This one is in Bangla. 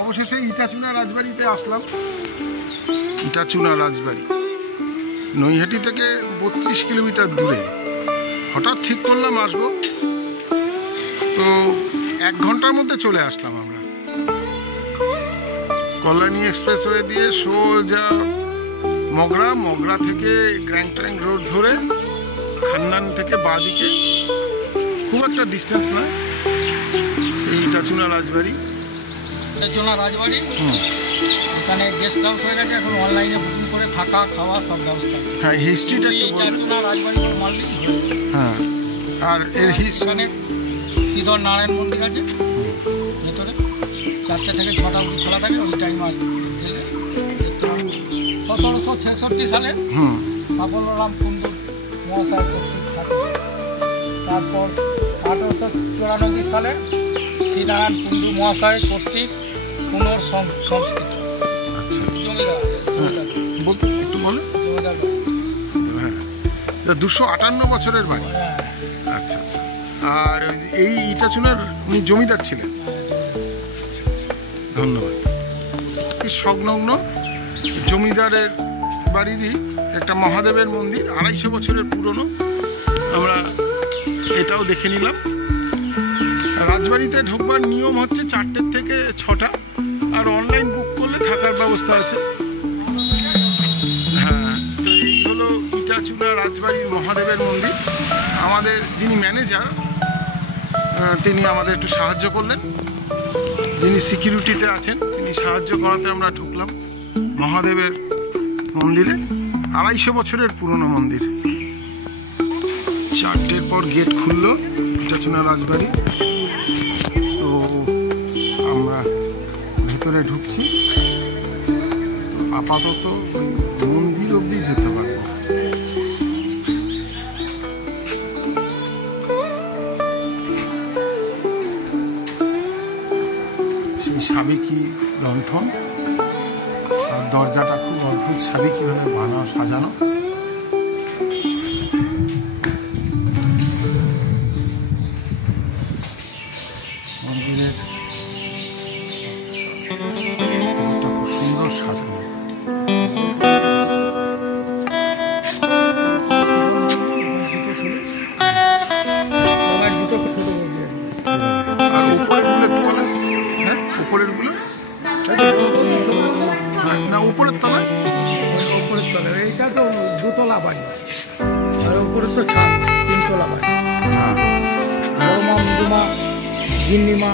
অবশেষে ইটাচুনা রাজবাড়িতে আসলাম। ইটাচুনা রাজবাড়ি নৈহাটি থেকে 32 কিলোমিটার দূরে। হঠাৎ ঠিক করলাম আসবো, তো 1 ঘন্টার মধ্যে চলে আসলাম আমরা। কল্যাণী এক্সপ্রেসওয়ে দিয়ে সোজা মগরা থেকে গ্র্যাংট্যাং রোড ধরে খান্নান থেকে বাঁদিকে, খুব একটা ডিস্টেন্স না, সেই ইটাচুনা রাজবাড়ি। এখানে গেস্ট হাউস হয়ে গেছে, এখন অনলাইনে বুকিং করে থাকা খাওয়া সব ব্যবস্থা। হ্যাঁ, হিস্ট্রিটা ইটাচুনা রাজবাড়ি মারলি। হ্যাঁ, আর এর এখানে শ্রীধর নারায়ণ মন্দির আছে ভেতরে, 4টে থেকে 6টা অবধি খোলা থাকে। ওই টাইম আসতে 1766 সালে সাফল্যরাম কুণ্ডু মহাশয় কর্তৃক থাকে। তারপর 1894 সালে শ্রীনারায়ণ কুণ্ডু মহাশয় কর্তৃক পুনঃসংস্কৃত। একটু বলো। 258 বছরের বাড়ি। আচ্ছা আচ্ছা। আর এই ইটাচুনার উনি জমিদার ছিলেন। আচ্ছা আচ্ছা, ধন্যবাদ। সংলগ্ন জমিদারের বাড়িরই একটা মহাদেবের মন্দির, 250 বছরের পুরনো। আমরা এটাও দেখে নিলাম। রাজবাড়িতে ঢোকবার নিয়ম হচ্ছে 4টে থেকে 6টা, আর অনলাইন বুক করলে থাকার ব্যবস্থা আছে। হ্যাঁ, তো এই হলো ইটাচুনা রাজবাড়ির মহাদেবের মন্দির। আমাদের যিনি ম্যানেজার, তিনি আমাদের একটু সাহায্য করলেন। যিনি সিকিউরিটিতে আছেন, তিনি সাহায্য করাতে আমরা ঢুকলাম মহাদেবের মন্দিরে। 250 বছরের পুরনো মন্দির। 4টের পর গেট খুললো ইটাচুনা রাজবাড়ি। তো আমরা ভেতরে ঢুকছি। আপাতত মন্দির অবধি যেতে পারবো। সেই সাবেকি লণ্ঠন, আর দরজাটা খুব অদ্ভুত সাবেকিভাবে বানানো সাজানো। মন্দিরের খুব সুন্দর সাজানো। আর উপরের গুলো একটু বলে। হ্যাঁ, উপরের গুলো না, উপরের তলায়। উপরের তলায় এইটা তো 2তলা বাড়ি, আর উপরে তো 3তলা বাড়ি। হ্যাঁ, মা, গিন্নিমা